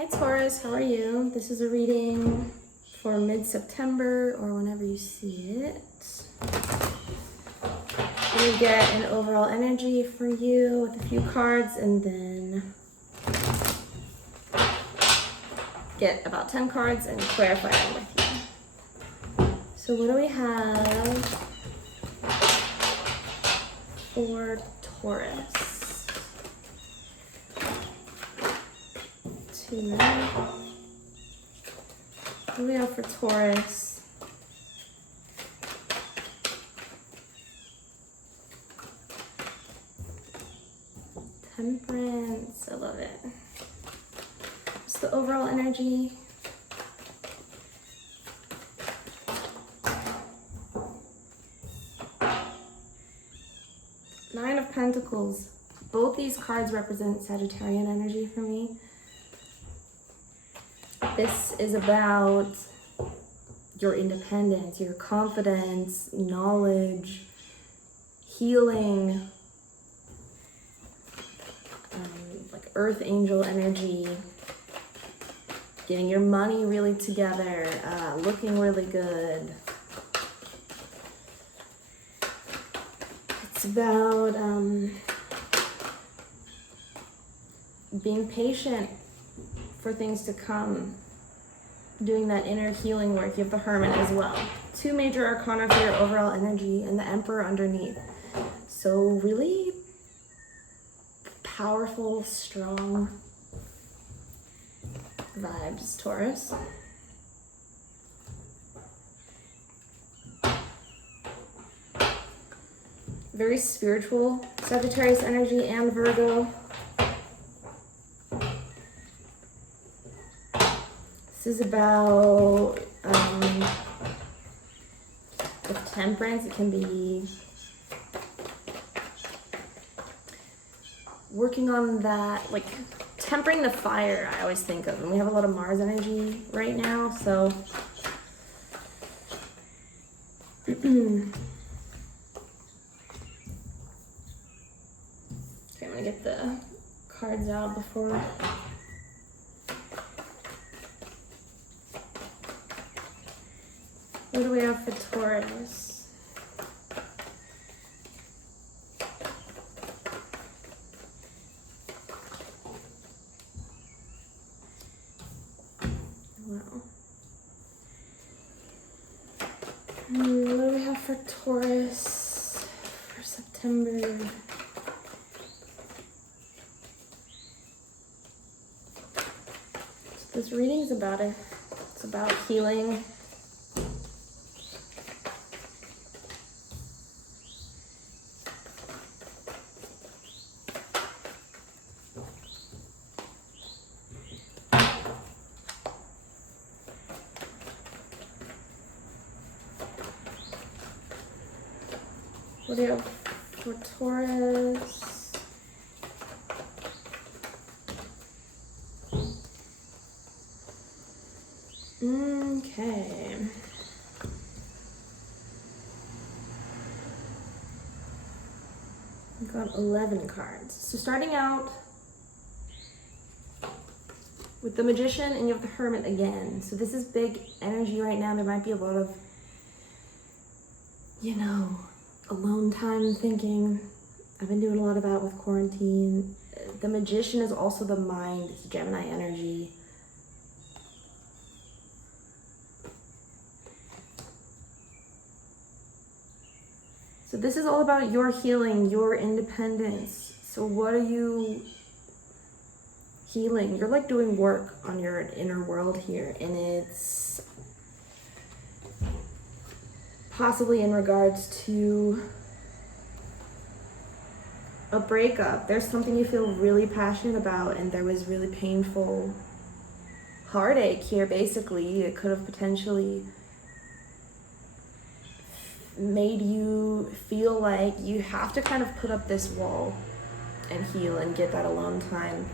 Hi Taurus, how are you? This is a reading for mid-September or whenever you see it. We get an overall energy for you with a few cards and then get about 10 cards and clarify them with you. So what do we have for Taurus? What do we have for Taurus? Temperance, I love it. Just the overall energy. Nine of Pentacles. Both these cards represent Sagittarian energy for me. This is about your independence, your confidence, knowledge, healing, like earth angel energy, getting your money really together, looking really good. It's about being patient for things to come, doing that inner healing work. You have the Hermit as well. Two major arcana for your overall energy and the Emperor underneath. So really powerful, strong vibes, Taurus. Very spiritual Sagittarius energy and Virgo. This is about with temperance. It can be working on that, like tempering the fire, I always think of. And we have a lot of Mars energy right now, so okay, I'm gonna get the cards out before. What do we have for Taurus? Wow. What do we have for Taurus for September? So this reading's about it. It's about healing. What do you have for Taurus? Okay. We've got 11 cards. So starting out with the Magician and you have the Hermit again. So this is big energy right now. There might be a lot of, alone time thinking. I've been doing a lot of that with quarantine. The Magician is also the mind. It's Gemini energy. So this is all about your healing, your independence. So what are you healing? You're like doing work on your inner world here, and it's possibly in regards to a breakup. There's something you feel really passionate about and there was really painful heartache here, basically. It could have potentially made you feel like you have to kind of put up this wall and heal and get that alone time.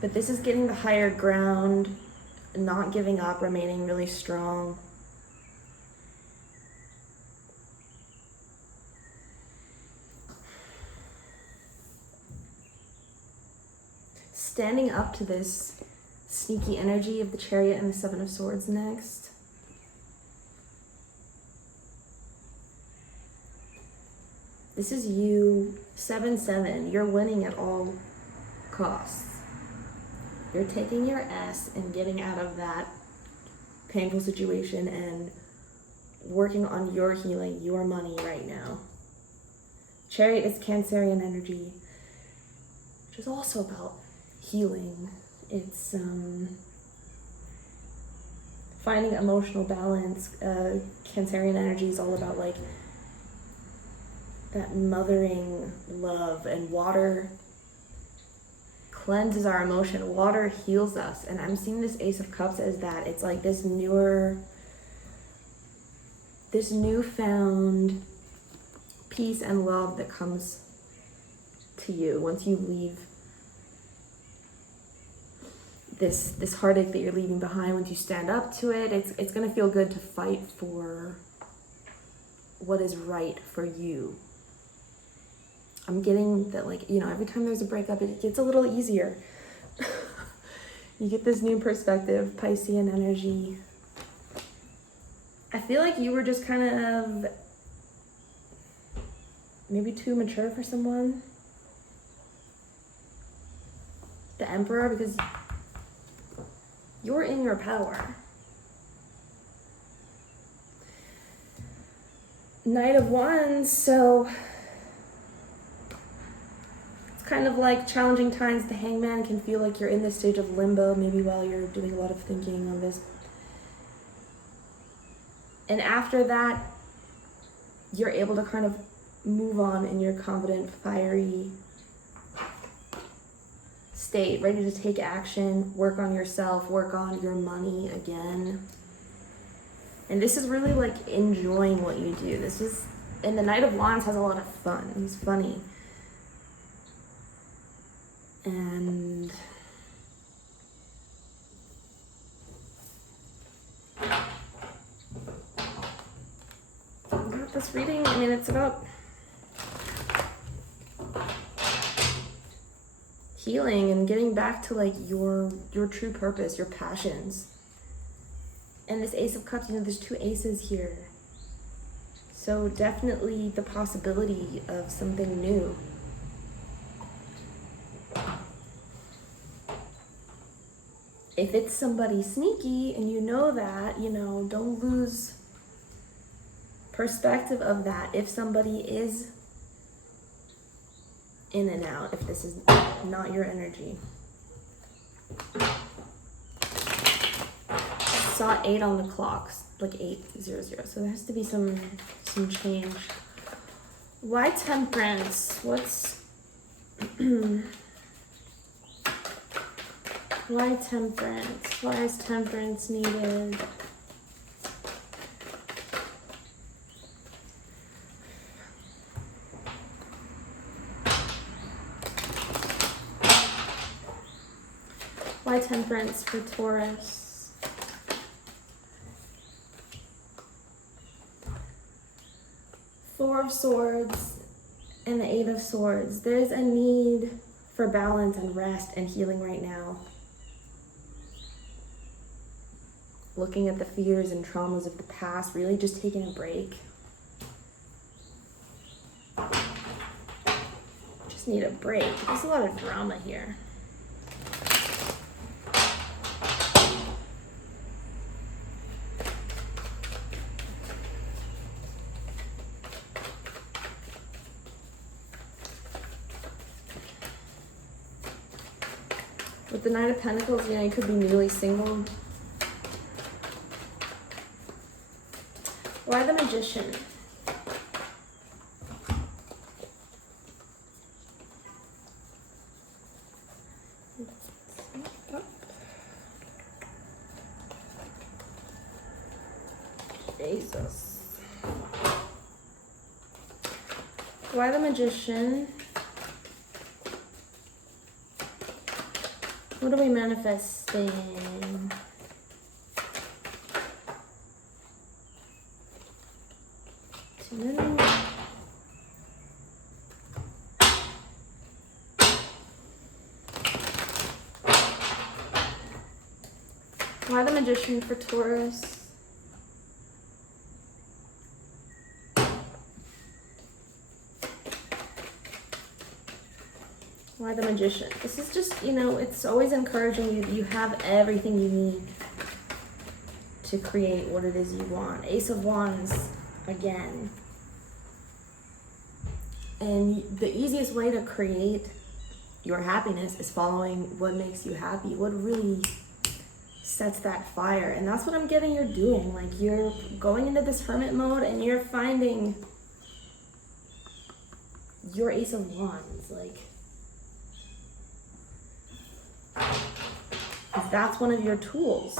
But this is getting the higher ground, not giving up, remaining really strong. Standing up to this sneaky energy of the Chariot and the Seven of Swords next. This is you, 7-7. You're winning at all costs. You're taking your ass and getting out of that painful situation and working on your healing, your money right now. Chariot is Cancerian energy, which is also about healing. It's finding emotional balance. Cancerian energy is all about like that mothering love, and water cleanses our emotion. Water heals us, and I'm seeing this Ace of Cups as that. It's like this newfound peace and love that comes to you once you leave this heartache that you're leaving behind. Once you stand up to it, it's gonna feel good to fight for what is right for you. I'm getting that, like, you know, every time there's a breakup, it gets a little easier. You get this new perspective, Piscean energy. I feel like you were just kind of maybe too mature for someone. The Emperor, because you're in your power. Knight of Wands, so kind of like challenging times. The Hangman can feel like you're in this stage of limbo, maybe while you're doing a lot of thinking on this. And after that, you're able to kind of move on in your confident, fiery state, ready to take action, work on yourself, work on your money again. And this is really like enjoying what you do. And the Knight of Wands has a lot of fun. He's funny. And this reading, I mean, it's about healing and getting back to like your true purpose, your passions. And this Ace of Cups, you know, there's two aces here. So definitely the possibility of something new. If it's somebody sneaky and you know that, you know, don't lose perspective of that. If somebody is in and out, if this is not your energy. Saw 8 on the clocks, like 8:00. So there has to be some change. Why Temperance? Why Temperance? Why is Temperance needed? Why Temperance for Taurus? Four of Swords and the Eight of Swords. There's a need for balance and rest and healing right now. Looking at the fears and traumas of the past, really just taking a break. Just need a break. There's a lot of drama here. With the Knight of Pentacles, you know, you could be newly single. Why the Magician? Jesus. Why the Magician? What are we manifesting? Why the Magician for Taurus? Why the Magician? This is just, you know, it's always encouraging you that you have everything you need to create what it is you want. Ace of Wands, again. And the easiest way to create your happiness is following what makes you happy, what really sets that fire. And that's what I'm getting you're doing. Like, you're going into this hermit mode and you're finding your Ace of Wands. Like, that's one of your tools.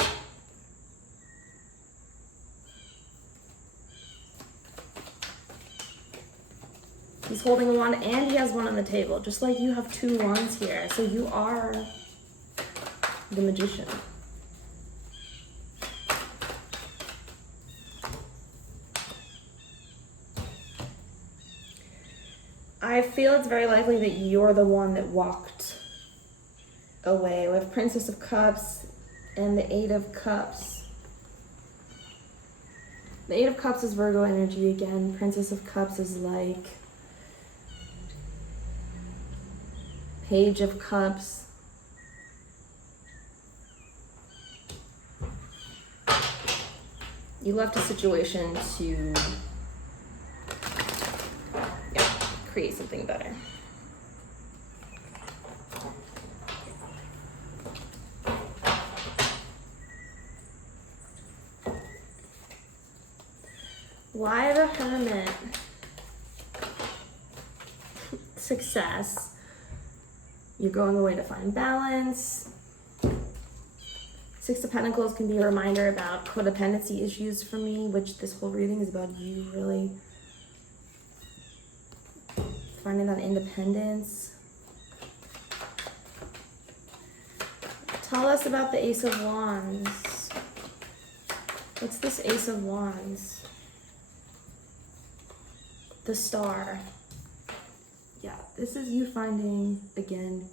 He's holding a wand and he has one on the table, just like you have two wands here. So you are the Magician. I feel it's very likely that you're the one that walked away with Princess of Cups and the Eight of Cups. The Eight of Cups is Virgo energy again. Princess of Cups is like Page of Cups. You left a situation to create something better. Why the Hermit? Success. You're going away to find balance. Six of Pentacles can be a reminder about codependency issues for me, which this whole reading is about you really finding that independence. Tell us about the Ace of Wands. What's this Ace of Wands? The Star. Yeah, this is you finding, again,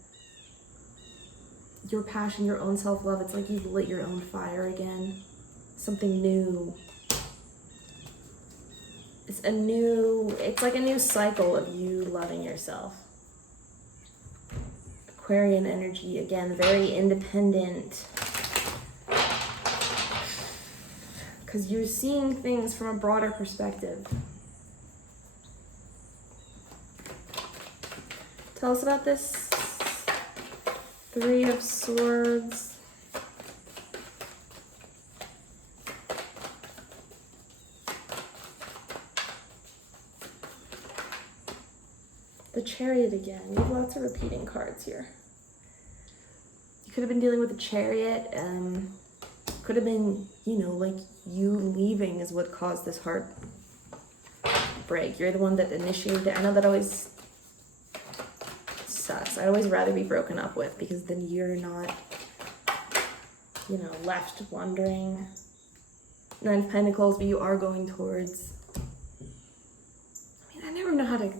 your passion, your own self-love. It's like you've lit your own fire again. Something new. It's like a new cycle of you loving yourself. Aquarian energy, again, very independent. Because you're seeing things from a broader perspective. Tell us about this Three of Swords. The Chariot again. You have lots of repeating cards here. You could have been dealing with the Chariot. Could have been, you know, like you leaving is what caused this heartbreak. You're the one that initiated it. I know that always sucks. I'd always rather be broken up with because then you're not, you know, left wondering. Nine of Pentacles, but you are going towards, I mean, I never know how to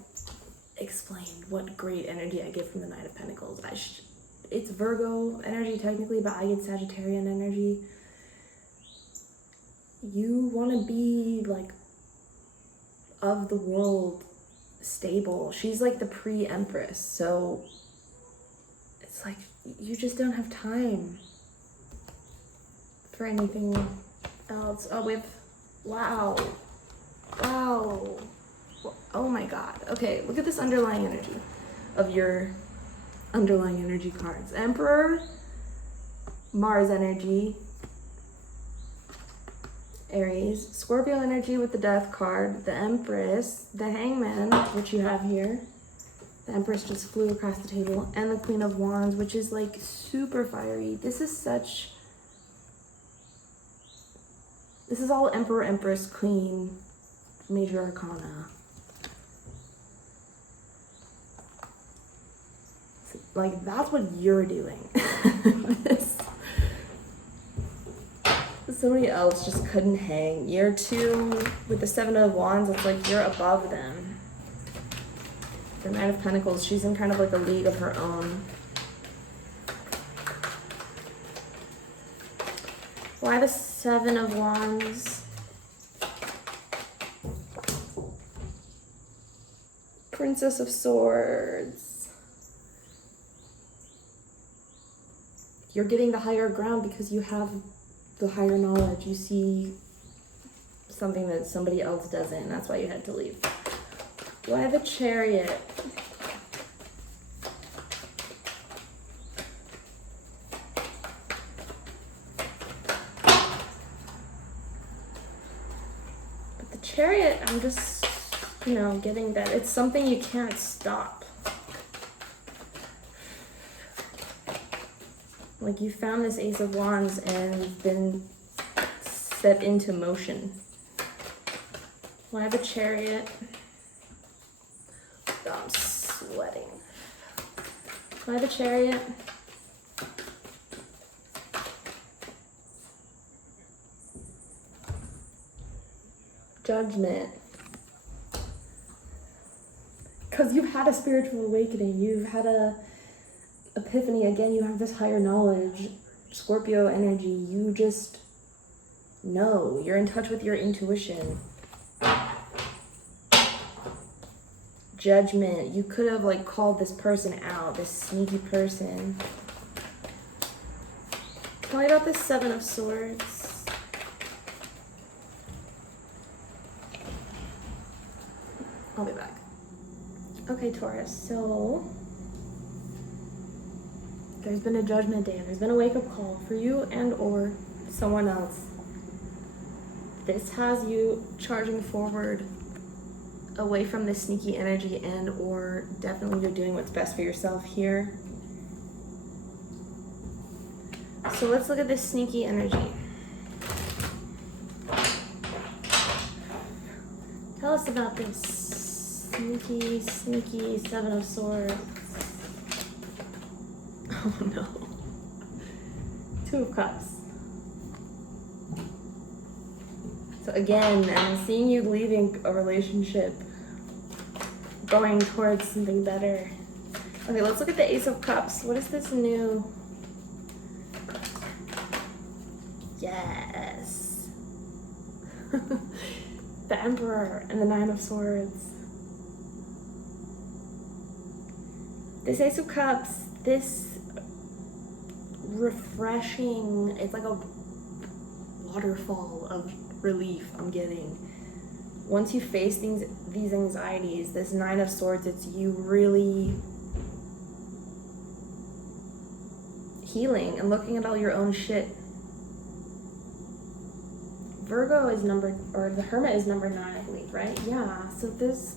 explain what great energy I get from the Knight of Pentacles. It's Virgo energy technically, but I get Sagittarian energy. You want to be like of the world, stable. She's like the pre-empress, so it's like you just don't have time for anything else. Oh, wow, oh my god. Okay, look at this underlying energy of your underlying energy cards. Emperor, Mars energy, Aries, Scorpio energy with the Death card, the Empress, the Hangman, which you have here. The Empress just flew across the table, and the Queen of Wands, which is like super fiery. This is all Emperor, Empress, Queen, Major Arcana. Like, that's what you're doing. Somebody else just couldn't hang. You're two with the Seven of Wands. It's like you're above them. The Nine of Pentacles, she's in kind of like a league of her own. Why the Seven of Wands? Princess of Swords. You're getting the higher ground because you have the higher knowledge. You see something that somebody else doesn't, and that's why you had to leave. Why the Chariot? But the Chariot, I'm just, you know, getting that it's something you can't stop. Like you found this Ace of Wands and been set into motion. Why the Chariot? Oh, I'm sweating. Why the Chariot? Judgment. Because you've had a spiritual awakening. You've had a epiphany. Again, you have this higher knowledge. Scorpio energy. You just know. You're in touch with your intuition. Judgment. You could have like called this person out, this sneaky person. Tell me about this Seven of Swords. I'll be back. Okay, Taurus, so there's been a judgment day. There's been a wake-up call for you and or someone else. This has you charging forward away from this sneaky energy and or definitely you're doing what's best for yourself here. So let's look at this sneaky energy. Tell us about this sneaky Seven of Swords. Oh no. Two of Cups. So again, I'm seeing you leaving a relationship, going towards something better. Okay, let's look at the Ace of Cups. What is this new? Yes. The Emperor and the Nine of Swords. This Ace of Cups, this refreshing, it's like a waterfall of relief I'm getting. Once you face these anxieties, this Nine of Swords, it's you really healing and looking at all your own shit. Virgo is the Hermit is number 9, I believe, right? Yeah, so this,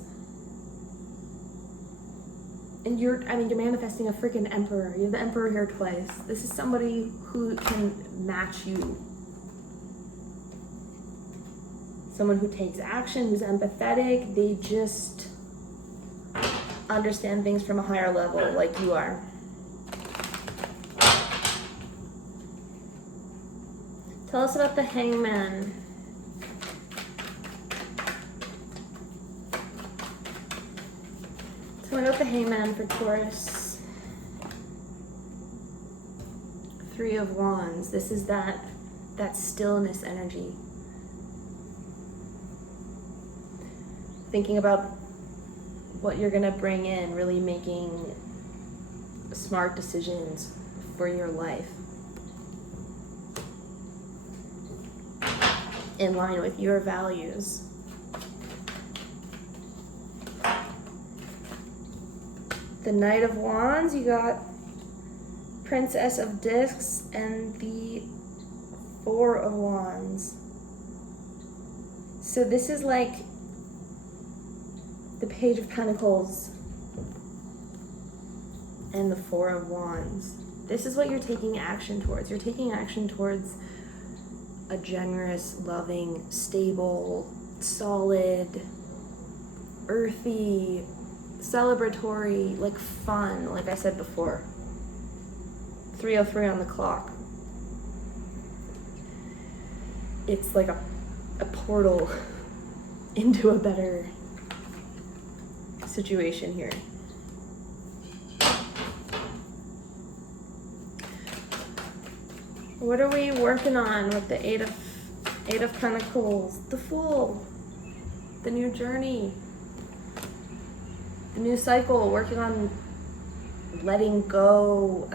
and you're manifesting a freaking Emperor. You're the Emperor here twice. This is somebody who can match you. Someone who takes action, who's empathetic. They just understand things from a higher level like you are. Tell us about the Hangman. Tell me about the Hangman for Taurus. Three of Wands. This is that stillness energy. Thinking about what you're gonna bring in, really making smart decisions for your life in line with your values. The Knight of Wands, you got Princess of Discs and the Four of Wands. So this is like the Page of Pentacles and the Four of Wands. This is what you're taking action towards. You're taking action towards a generous, loving, stable, solid, earthy, celebratory, like fun, like I said before. 3:03 on the clock. It's like a portal into a better situation here. What are we working on with the Eight of Pentacles? The Fool. The new journey. The new cycle. Working on letting go.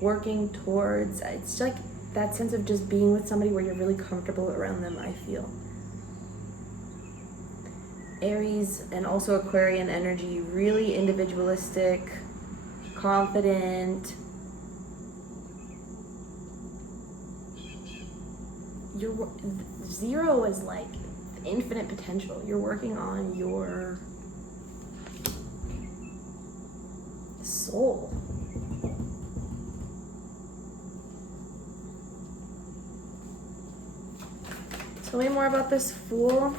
Working towards. It's like that sense of just being with somebody where you're really comfortable around them, I feel. Aries and also Aquarian energy, really individualistic, confident. Zero is like infinite potential. You're working on your soul. Tell me more about this Fool.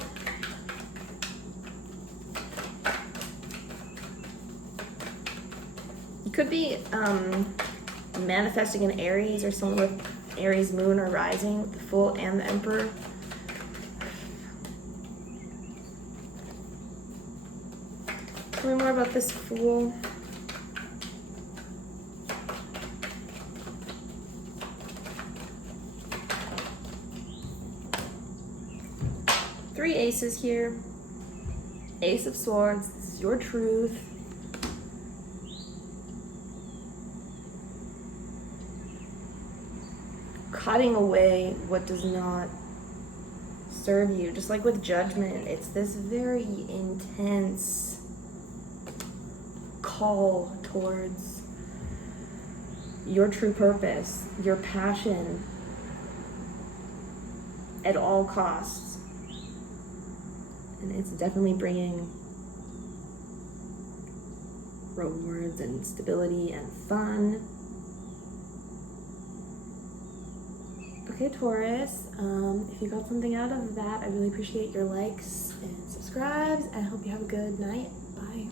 You could be manifesting an Aries or someone with Aries moon or rising with the Fool and the Emperor. Tell me more about this Fool. Three aces here. Ace of Swords. This is your truth. Cutting away what does not serve you. Just like with Judgment, it's this very intense call towards your true purpose, your passion at all costs. And it's definitely bringing rewards and stability and fun. Okay, Taurus, if you got something out of that, I really appreciate your likes and subscribes. I hope you have a good night. Bye.